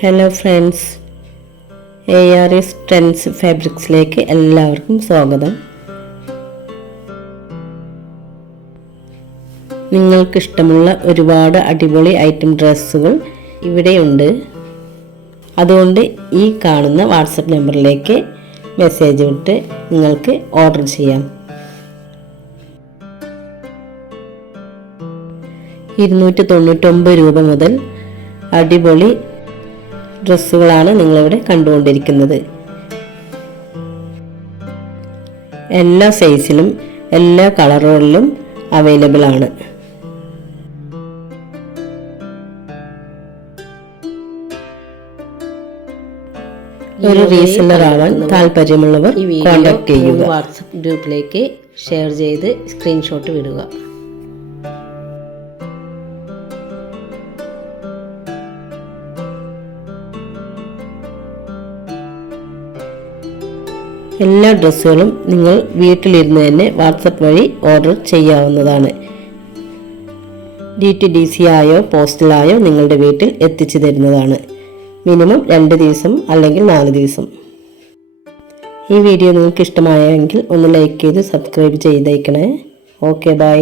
Hello friends A R S trends ഫാബ്രിക്സിലേക്ക് എല്ലാവർക്കും സ്വാഗതം. നിങ്ങൾക്കിഷ്ടമുള്ള ഒരുപാട് അടിപൊളി ഐറ്റം ഡ്രസ്സുകൾ ഇവിടെയുണ്ട്. അതുകൊണ്ട് ഈ കാണുന്ന വാട്സപ്പ് നമ്പറിലേക്ക് മെസ്സേജ് വിട്ട് നിങ്ങൾക്ക് ഓർഡർ ചെയ്യാം. ഇരുന്നൂറ്റി തൊണ്ണൂറ്റൊമ്പത് രൂപ മുതൽ അടിപൊളി ഡ്രസ്സുകളാണ് നിങ്ങളിവിടെ കണ്ടുകൊണ്ടിരിക്കുന്നത്. എല്ലാ സൈസിലും എല്ലാ കളറുകളിലും അവൈലബിൾ ആണ്. ഒരു റീസെല്ലർ ആവാൻ താല്പര്യമുള്ളവർ കോൺടാക്ട് ചെയ്യുക. വാട്സപ്പ് ഗ്രൂപ്പിലേക്ക് ഷെയർ ചെയ്ത് സ്ക്രീൻഷോട്ട് വിടുക. എല്ലാ ഡ്രസ്സുകളും നിങ്ങൾ വീട്ടിലിരുന്ന് തന്നെ വാട്സപ്പ് വഴി ഓർഡർ ചെയ്യാവുന്നതാണ്. ഡി ടി ഡി സി ആയോ പോസ്റ്റലായോ നിങ്ങളുടെ വീട്ടിൽ എത്തിച്ചു തരുന്നതാണ്. മിനിമം രണ്ട് ദിവസം അല്ലെങ്കിൽ നാല് ദിവസം. ഈ വീഡിയോ നിങ്ങൾക്ക് ഇഷ്ടമായെങ്കിൽ ഒന്ന് ലൈക്ക് ചെയ്ത് സബ്സ്ക്രൈബ് ചെയ്തേക്കണേ. Okay bye.